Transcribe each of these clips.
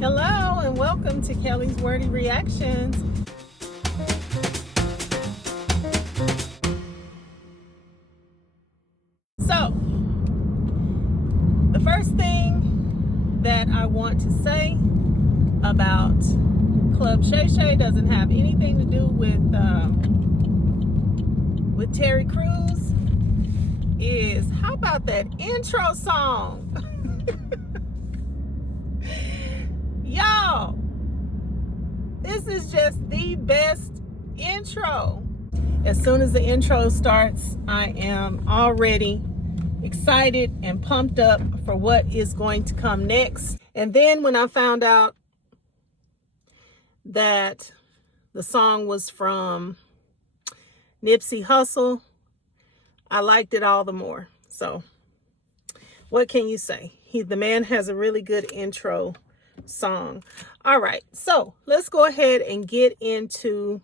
Hello and welcome to Kelly's Wordy Reactions. So, the first thing that I want to say about Club Shay doesn't have anything to do with Terry Cruz is, how about that intro song? Y'all, this is just the best intro. As soon as the intro starts, I am already excited and pumped up for what is going to come next. And then when I found out that the song was from Nipsey Hussle, I liked it all the more. So what can you say? The man has a really good intro song. All right, so let's go ahead and get into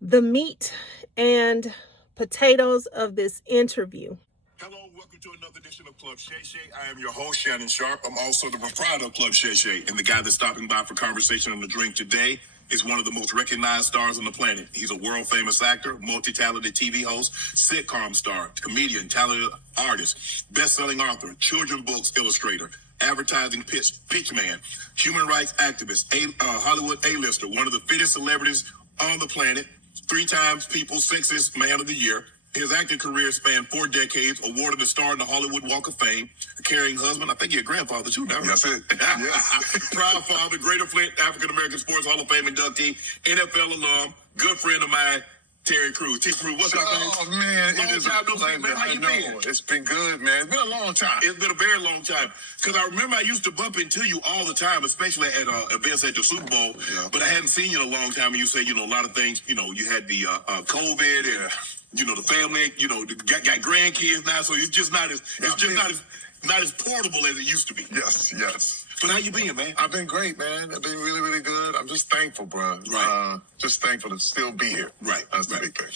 the meat and potatoes of this interview. Hello, welcome to another edition of Club Shay. I am your host, Shannon Sharpe. I'm also the proprietor of Club Shay, and the guy that's stopping by for conversation and a drink today is one of the most recognized stars on the planet. He's a world-famous actor, multi-talented TV host, sitcom star, comedian, talented artist, best-selling author, children's books illustrator, advertising pitch man, human rights activist, Hollywood A-lister, one of the fittest celebrities on the planet, 3 times People's Sexiest Man of the Year. His acting career spanned 4 decades, awarded a star in the Hollywood Walk of Fame, a caring husband. I think you're a grandfather too, now. That's it. Yes. Proud father, Greater Flint African-American Sports Hall of Fame inductee, NFL alum, good friend of mine, Terry Cruz. T. Cruz, what's up, man? Oh, man. Long it is time no see, man. How you been? It's been good, man. It's been a long time. It's been a very long time. Because I remember I used to bump into you all the time, especially at events at the Super Bowl. Yeah. But I hadn't seen you in a long time. And you say, a lot of things, you had the COVID and, the family, got grandkids now. So it's just not as portable as it used to be. Yes. But how you been, man? I've been great, man. I've been really, really good. I'm just thankful, bro. Right. Just thankful to still be here. Right. That's the big thing.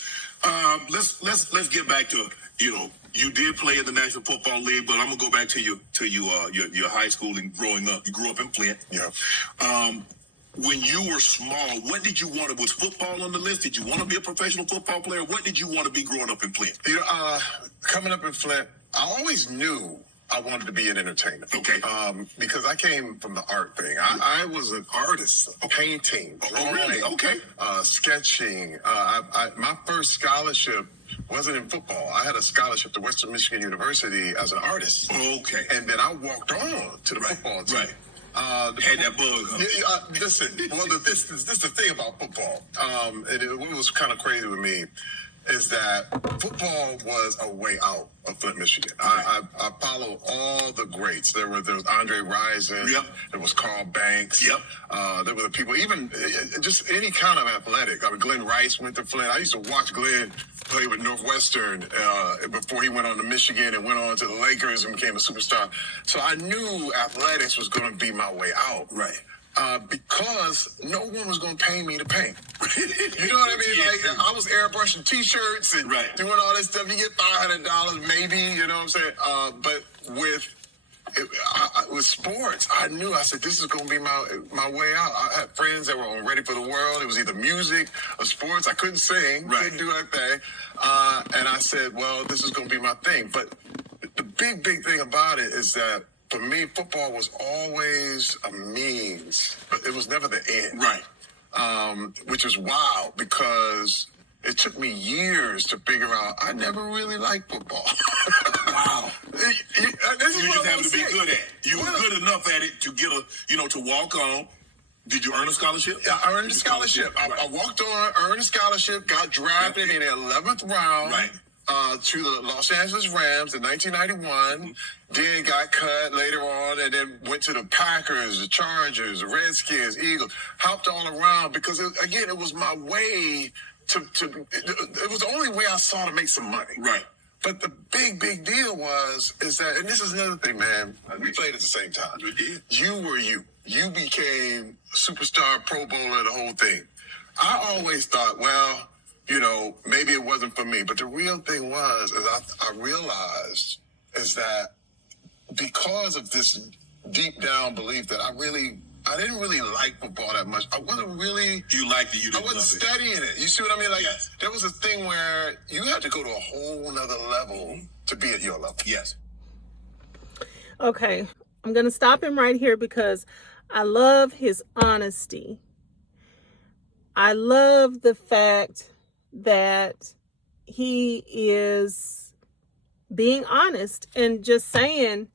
Let's get back to, you did play in the National Football League, but I'm gonna go back to your high school and growing up. You grew up in Flint. Yeah. When you were small, what did you want? Was football on the list? Did you want to be a professional football player? What did you want to be growing up in Flint? Coming up in Flint, I always knew I wanted to be in entertainment. Okay. Because I came from the art thing. I was an artist, painting. Oh, really? Okay. Sketching. My first scholarship wasn't in football. I had a scholarship to Western Michigan University as an artist. Okay. And then I walked on to the football team. Right. Had that bug, huh? Listen, this is the thing about football. And what was kind of crazy with me is that football was a way out of Flint, Michigan. I follow all the greats. There was Andre Rison. Yep. There was Carl Banks. Yep. There were the people, even just any kind of athletic. I mean, Glenn Rice went to Flint. I used to watch Glenn play with Northwestern before he went on to Michigan and went on to the Lakers and became a superstar. So I knew athletics was going to be my way out. Right. Because no one was going to pay me to paint. You know what I mean? Like, I was airbrushing T-shirts and doing all this stuff. You get $500 maybe, you know what I'm saying? But with sports, I knew, I said, this is going to be my way out. I had friends that were on Ready for the World. It was either music or sports. I couldn't sing, couldn't do that thing. And I said, well, this is going to be my thing. But the big thing about it is that for me, football was always a means, but it was never the end. Right. Which is wild because it took me years to figure out I never really liked football. Wow. This is You what just I'm happened to be saying. good at it. You were good enough at it to get to walk on. Did you earn a scholarship? Yeah, I earned a scholarship. Right. I walked on, earned a scholarship, got drafted in the 11th round. Right. To the Los Angeles Rams in 1991, then got cut later on, and then went to the Packers, the Chargers, the Redskins, Eagles, hopped all around because, it was my way it was the only way I saw to make some money. Right. But the big deal is that, and this is another thing, man, we played at the same time. We did. You were you. You became superstar, Pro Bowler, the whole thing. I always thought, well, maybe it wasn't for me. But the real thing was, I realized is that because of this deep down belief that I didn't really like football that much. I wasn't really. You liked it, you didn't I wasn't love studying it. You see what I mean? Like, Yes. There was a thing where you had to go to a whole nother level to be at your level. Yes. Okay, I'm going to stop him right here because I love his honesty. I love the fact that he is being honest and just saying,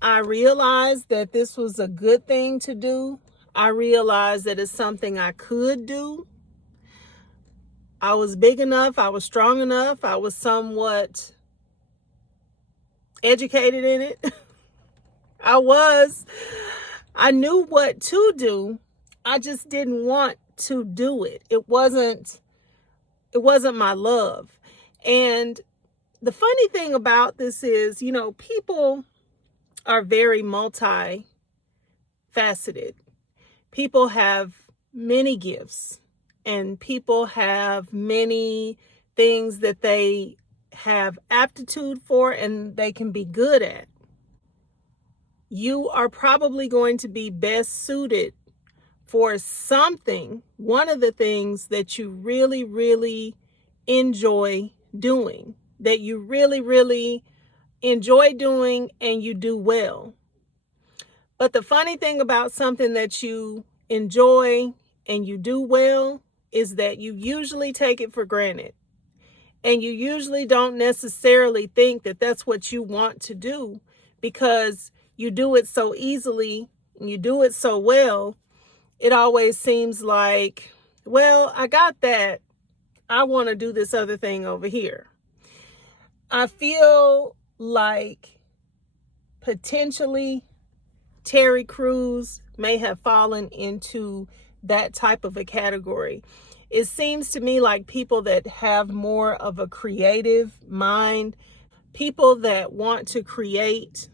I realized that this was a good thing to do. I realized that it's something I could do. I was big enough. I was strong enough. I was somewhat educated in it. I knew what to do. I just didn't want to do it. It wasn't my love. And the funny thing about this is, people are very multifaceted. People have many gifts, and people have many things that they have aptitude for and they can be good at. You are probably going to be best suited for something, one of the things that you really, really enjoy doing, that you really, really enjoy doing and you do well. But the funny thing about something that you enjoy and you do well is that you usually take it for granted. And you usually don't necessarily think that that's what you want to do because you do it so easily and you do it so well. It always seems like, well, I got that. I want to do this other thing over here. I feel like potentially Terry Cruz may have fallen into that type of a category. It seems to me like people that have more of a creative mind, people that want to create,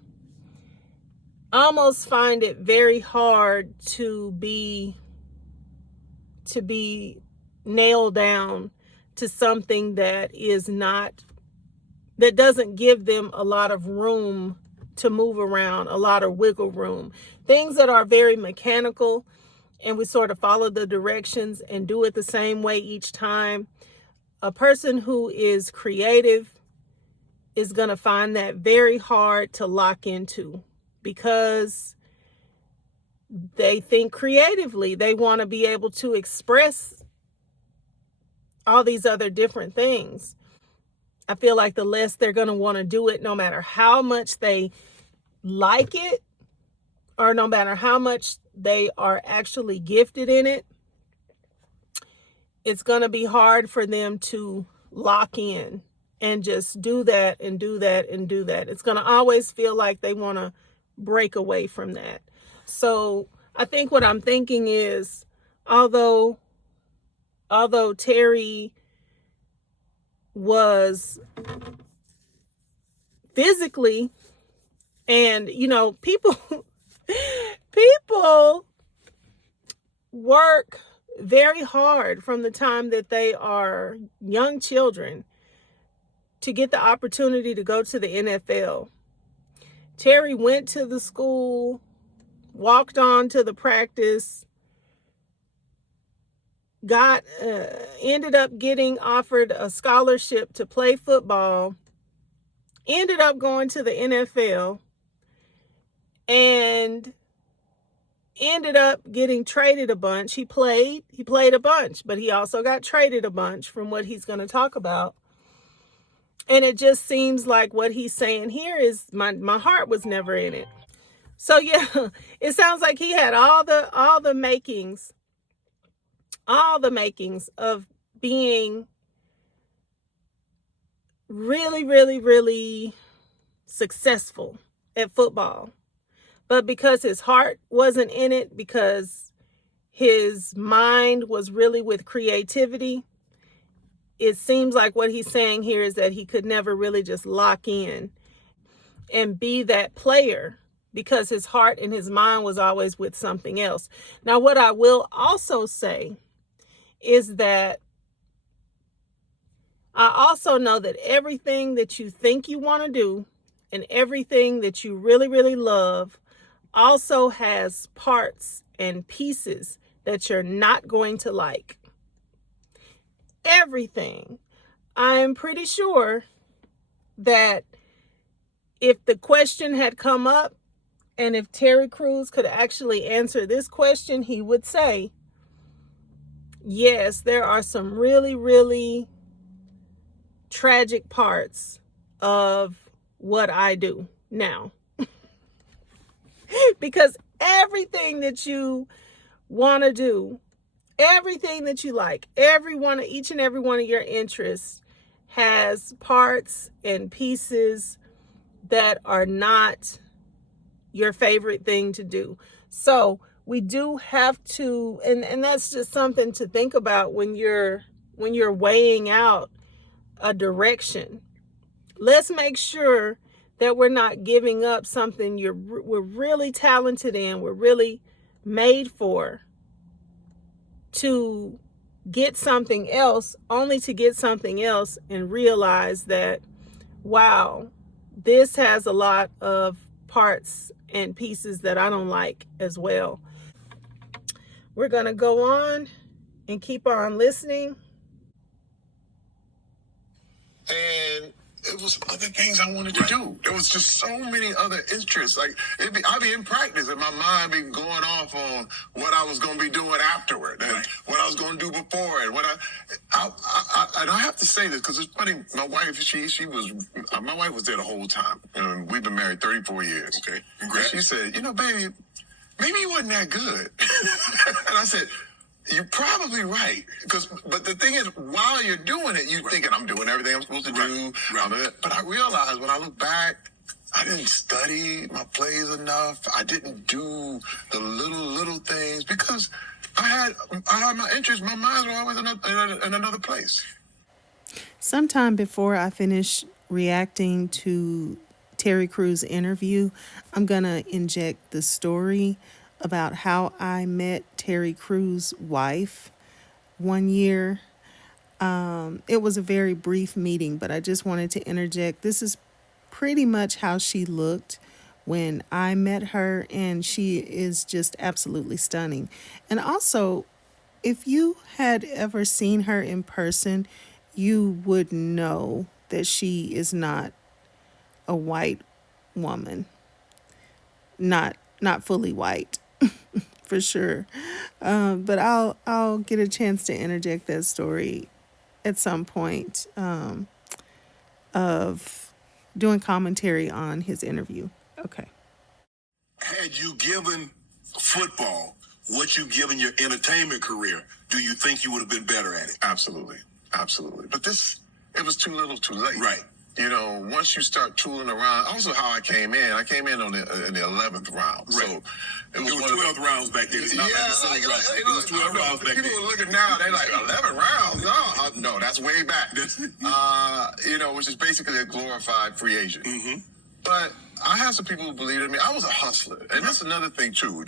almost find it very hard to be nailed down to something that doesn't give them a lot of room to move around, a lot of wiggle room. Things that are very mechanical and we sort of follow the directions and do it the same way each time. A person who is creative is going to find that very hard to lock into because they think creatively. They want to be able to express all these other different things. I feel like the less they're going to want to do it, no matter how much they like it or no matter how much they are actually gifted in it, it's going to be hard for them to lock in and just do that and do that and do that. It's going to always feel like they want to break away from that. So I think what I'm thinking is, although Terry was physically, and people work very hard from the time that they are young children to get the opportunity to go to the NFL. Terry went to the school, walked on to the practice, ended up getting offered a scholarship to play football, ended up going to the NFL, and ended up getting traded a bunch. He played a bunch, but he also got traded a bunch from what he's going to talk about. And it just seems like what he's saying here is my heart was never in it. So yeah, it sounds like he had all the makings of being really, really, really successful at football. But because his heart wasn't in it, because his mind was really with creativity, it seems like what he's saying here is that he could never really just lock in and be that player because his heart and his mind was always with something else. Now, what I will also say is that I also know that everything that you think you want to do and everything that you really, really love also has parts and pieces that you're not going to like. Everything. I am pretty sure that if the question had come up and if Terry Crews could actually answer this question, he would say, yes, there are some really, really tragic parts of what I do now. Because everything that you want to do, everything that you like, each and every one of your interests has parts and pieces that are not your favorite thing to do. So we do have to, and that's just something to think about when you're weighing out a direction. Let's make sure that we're not giving up something we're really talented in, we're really made for, to get something else, only to get something else and realize that, wow, this has a lot of parts and pieces that I don't like as well. We're going to go on and keep on listening. And it was other things I wanted to do. There was just so many other interests. Like I'd be in practice and my mind be going off on what I was going to be doing afterward, and what I was going to do before, and what and I have to say this because it's funny. My wife, my wife was there the whole time. We've been married 34 years. Okay, congrats. She said, baby, maybe you wasn't that good. And I said, you're probably right. But the thing is, while you're doing it, you're thinking, I'm doing everything I'm supposed to do. But I realized when I look back, I didn't study my plays enough. I didn't do the little things because I had my interests. My mind was always in another place. Sometime before I finish reacting to Terry Crews' interview, I'm going to inject the story about how I met Terry Crews' wife one year. It was a very brief meeting, but I just wanted to interject. This is pretty much how she looked when I met her, and she is just absolutely stunning. And also, if you had ever seen her in person, you would know that she is not a white woman. Not fully white. For sure. But I'll get a chance to interject that story at some point of doing commentary on his interview. Okay. Had you given football what you've given your entertainment career, do you think you would have been better at it? Absolutely. But it was too little too late. Right. Once you start tooling around, also how I came in in the 11th round. Right. So it was 12 rounds back then. It's not like it was 12 rounds back then. People are looking now, they're like, 11 rounds? No, that's way back. Which is basically a glorified free agent. Mm-hmm. But I had some people who believed in me. I was a hustler. And that's another thing, too.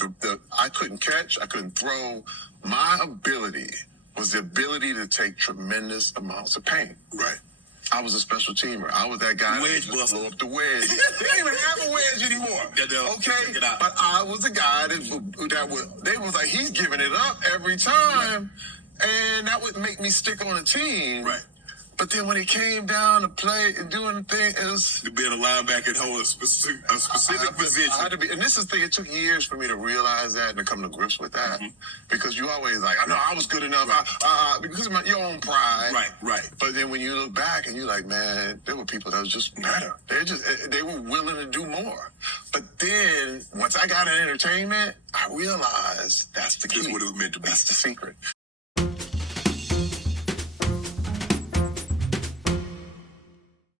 I couldn't catch. I couldn't throw. My ability was the ability to take tremendous amounts of pain. Right. I was a special teamer. I was that guy wedge that buster. blow up the wedge. They don't even have a wedge anymore. Okay? But I was the guy they was like, he's giving it up every time. Right. And that would make me stick on a team. Right. But then when it came down to play and doing the thing, it was... To be a linebacker and hold a specific position. I had to be, and this is the thing, it took years for me to realize that and to come to grips with that. Mm-hmm. Because you always like, I know I was good enough, because of your own pride. Right. But then when you look back and you're like, man, there were people that was just better. They were willing to do more. But then, once I got in entertainment, I realized that's the key. That's what it was meant to be. That's the secret.